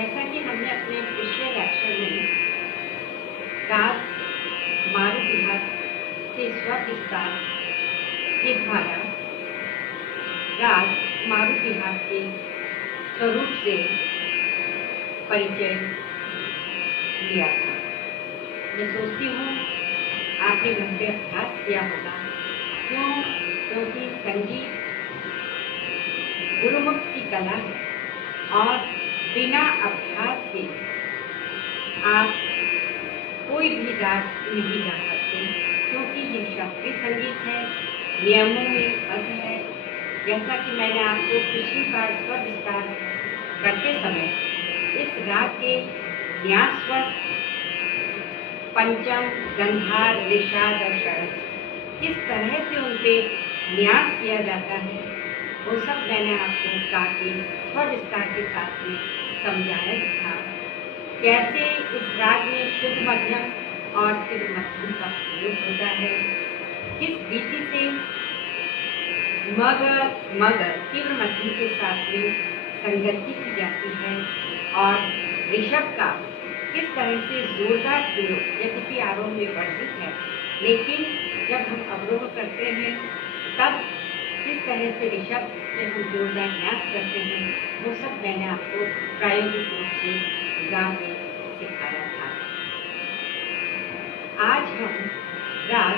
जैसा कि हमने अपने पिछले लेक्चर में राग मारुतिहास के स्वर विस्तार के द्वारा राग मारुतिहास के स्वरूप से परिचय लिया था। मैं सोचती हूँ आपने घर पे अभ्यास किया होगा। क्यों? क्योंकि संगीत गुरुमुख की कला है और बिना अभ्यास के आप कोई भी राग नहीं गा सकते, क्योंकि ये शास्त्रीय संगीत है, नियमों में बद्ध है। जैसा कि मैंने आपको पिछली बार स्वर विस्तार करते समय इस राग के न्यास स्वर पंचम, गंधार, निषाद और षड्ज किस तरह से उन पे न्यास किया जाता है, वो सब मैंने आपको काफी स्वर विस्तार के साथ में समझाया था। कैसे इस राग में शुद्ध मध्यम और सिद्ध मध्यम का प्रयोग होता है, किस रीति से मगर तीव्र मध्यम के साथ में संगति की जाती है और ऋषभ का किस तरह से जोरदार प्रयोग, यद्यपि आरोह में वर्जित है, लेकिन जब हम अवरोह करते हैं तब किस तरह से ऋषभ से हम जोरदार न्यास करते हैं, वो सब मैंने आपको प्रायोगिक रूप से गा के सिखाया था। आज हम राग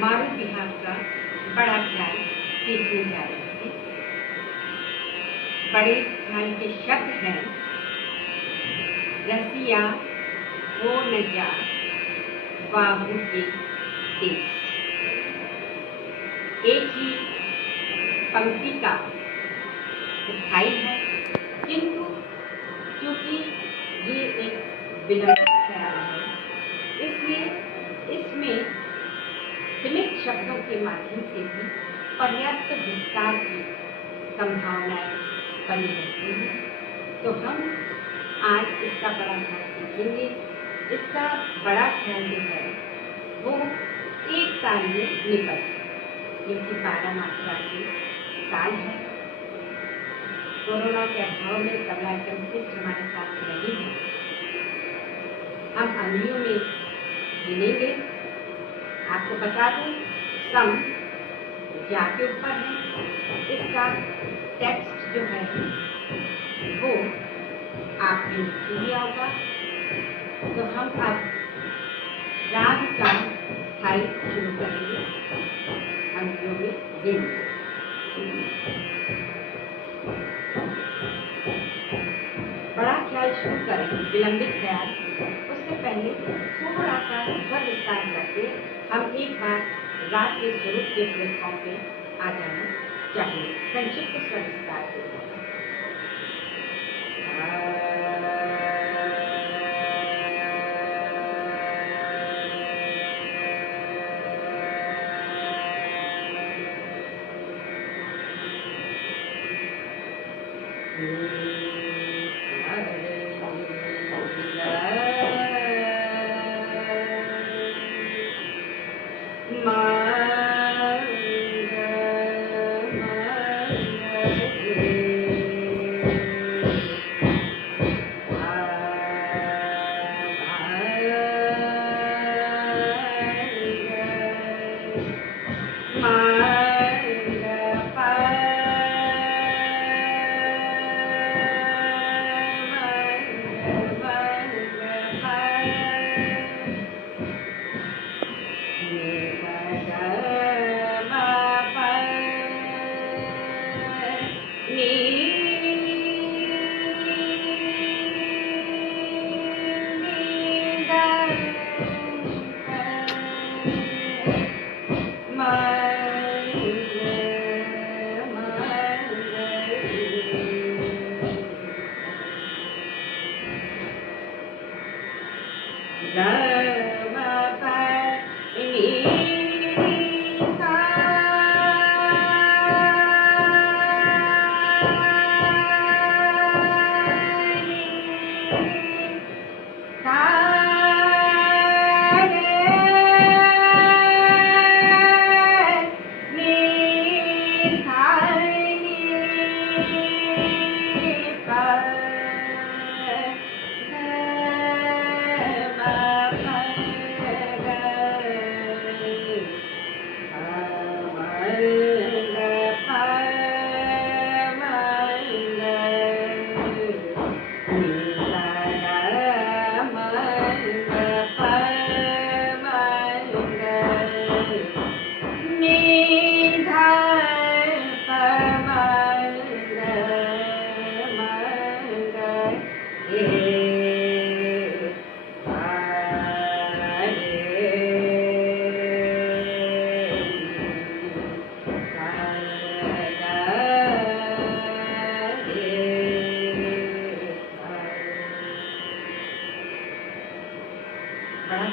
मारुतिहास का बड़ा ख्याल सीखने जा रहे हैं। बड़े ख्याल के शब्द हैं रसिया हो न जा बाबू के देश। एक ही पंक्ति का स्थाई है, किंतु क्योंकि ये एक विलंबित ख्याल है, इसलिए इसमें सीमित शब्दों के माध्यम से भी पर्याप्त विस्तार की संभावनाएं बनी रहती हैं। तो हम आज इसका बड़ा ख्याल सीखेंगे। इसका बड़ा ख्याल जो है वो एक ताल में निपट, जो कि 12 मात्रा के ताल है। कोरोना के अभाव में तबला कंसिस्ट हमारे साथ नहीं है। हम अंगुलियों में गिनेंगे। आपको बता दूं, सम जा के ऊपर है। इसका टेक्स्ट जो है वो आपने लिख लिया होगा। तो हम अब राग का स्थाई शुरू करेंगे, अंगुलियों में गिनेंगे। बड़ा ख्याल शुरू करेंगे, विलंबित ख्याल। उससे पहले थोड़ा सा स्वर विस्तार करके हम एक बार राग के स्वरूप के प्लेटफॉर्म पे आ जाना चाहिए। संक्षिप्त स्वर विस्तार के साथ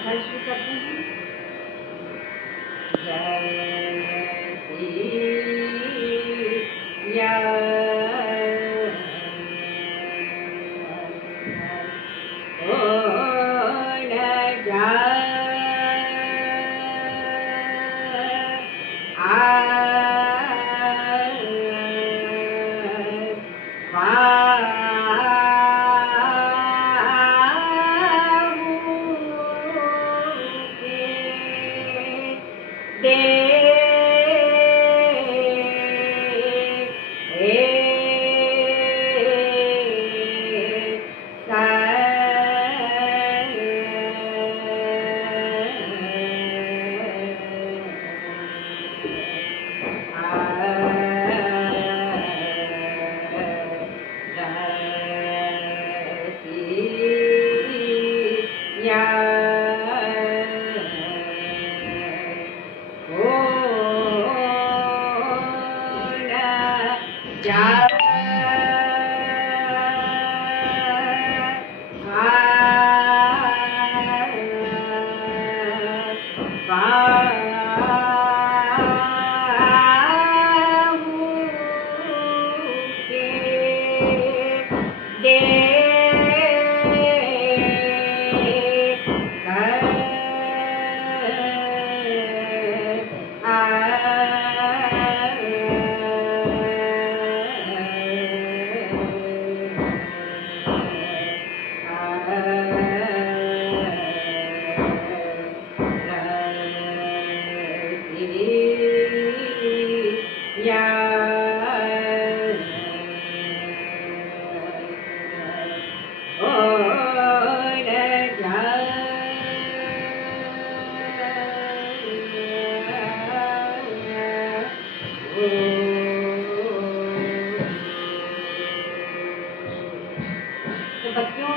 अभ्यास शुरू करते हैं।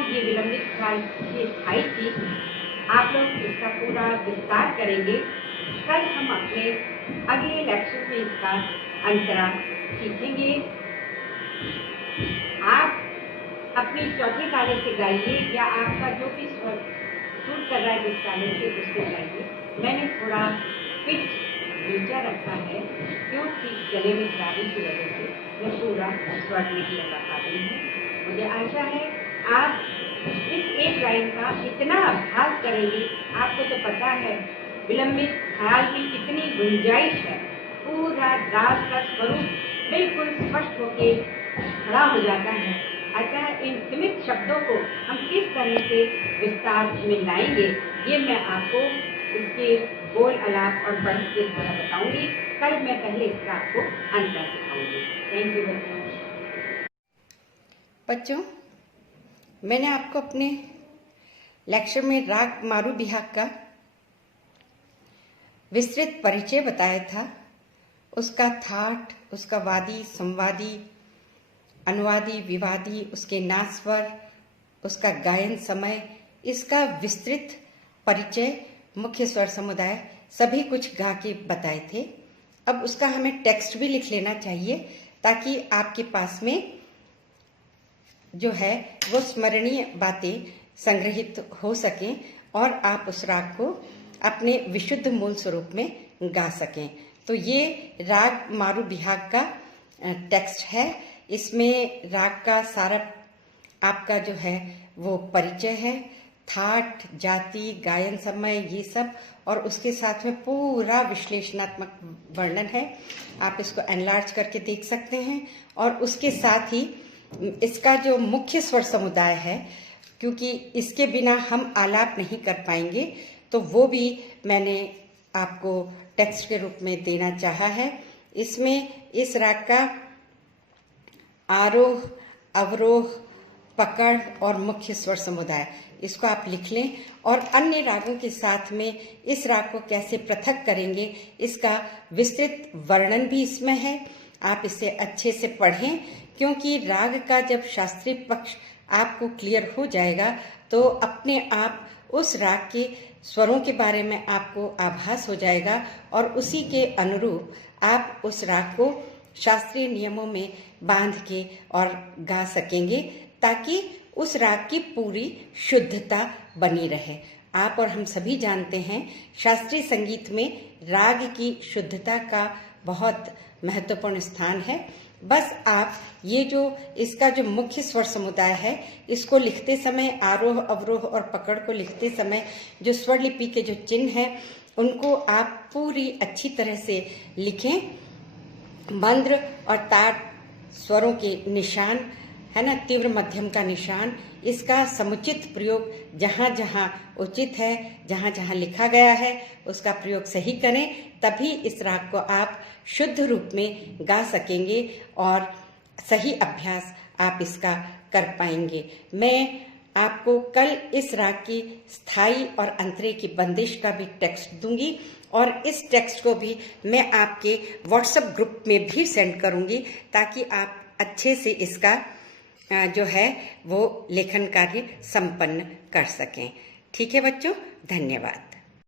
ये विलंबित ख्याल की स्थायी थी। आप लोग इसका पूरा विस्तार करेंगे। कल हम अपने अगले लेक्चर में इसका अंतरा सीखेंगे। आप अपने चौथे ताले से गाइए या आपका जो भी स्वर सूट कर रहा है जिस ताले से उससे गाइए। मैंने थोड़ा पिच नीचा रखा है क्योंकि गले में खराबी की वजह से मैं पूरा स्वर नहीं लगा पा रही हूँ। मुझे आशा है आप इस एक लाइन का इतना अभ्यास करेंगे। आपको तो पता है विलंबित ख्याल की कितनी गुंजाइश है। पूरा राग का स्वरूप बिल्कुल स्पष्ट होके खड़ा हो जाता है। अतः इन सीमित शब्दों को हम किस तरह से विस्तार में लाएंगे ये मैं आपको इसके बोल अलाप और बढ़ के द्वारा बताऊंगी। कल मैं पहले इसका आपको अंतर सिखाऊंगी। थैंक यू बच्चों, मैंने आपको अपने लेक्चर में राग मारू बिहाग का विस्तृत परिचय बताया था। उसका थाट, उसका वादी, संवादी, अनुवादी, विवादी, उसके नास्वर, उसका गायन समय, इसका विस्तृत परिचय, मुख्य स्वर समुदाय सभी कुछ गा के बताए थे। अब उसका हमें टेक्स्ट भी लिख लेना चाहिए ताकि आपके पास में जो है वो स्मरणीय बातें संग्रहित हो सकें और आप उस राग को अपने विशुद्ध मूल स्वरूप में गा सकें। तो ये राग मारू बिहाग का टेक्स्ट है। इसमें राग का सारा आपका जो है वो परिचय है, थाट, जाति, गायन समय, ये सब, और उसके साथ में पूरा विश्लेषणात्मक वर्णन है। आप इसको एनलार्ज करके देख सकते हैं। और उसके साथ ही इसका जो मुख्य स्वर समुदाय है, क्योंकि इसके बिना हम आलाप नहीं कर पाएंगे, तो वो भी मैंने आपको टेक्स्ट के रूप में देना चाहा है। इसमें इस राग का आरोह, अवरोह, पकड़ और मुख्य स्वर समुदाय, इसको आप लिख लें। और अन्य रागों के साथ में इस राग को कैसे पृथक करेंगे इसका विस्तृत वर्णन भी इसमें है। आप इसे अच्छे से पढ़ें, क्योंकि राग का जब शास्त्रीय पक्ष आपको क्लियर हो जाएगा तो अपने आप उस राग के स्वरों के बारे में आपको आभास हो जाएगा और उसी के अनुरूप आप उस राग को शास्त्रीय नियमों में बांध के और गा सकेंगे, ताकि उस राग की पूरी शुद्धता बनी रहे। आप और हम सभी जानते हैं शास्त्रीय संगीत में राग की शुद्धता का बहुत महत्वपूर्ण स्थान है। बस आप ये जो इसका जो मुख्य स्वर समुदाय है, इसको लिखते समय आरोह अवरोह और पकड़ को लिखते समय जो स्वर लिपि के जो चिन्ह हैं उनको आप पूरी अच्छी तरह से लिखें। मंद्र और ताड़ स्वरों के निशान है ना, तीव्र मध्यम का निशान, इसका समुचित प्रयोग जहाँ जहाँ उचित है, जहाँ जहाँ लिखा गया है उसका प्रयोग सही करें, तभी इस राग को आप शुद्ध रूप में गा सकेंगे और सही अभ्यास आप इसका कर पाएंगे। मैं आपको कल इस राग की स्थाई और अंतरे की बंदिश का भी टेक्स्ट दूंगी और इस टेक्स्ट को भी मैं आपके व्हाट्सएप ग्रुप में भी सेंड करूंगी ताकि आप अच्छे से इसका जो है वो लेखन कार्य संपन्न कर सकें। ठीक है बच्चों, धन्यवाद।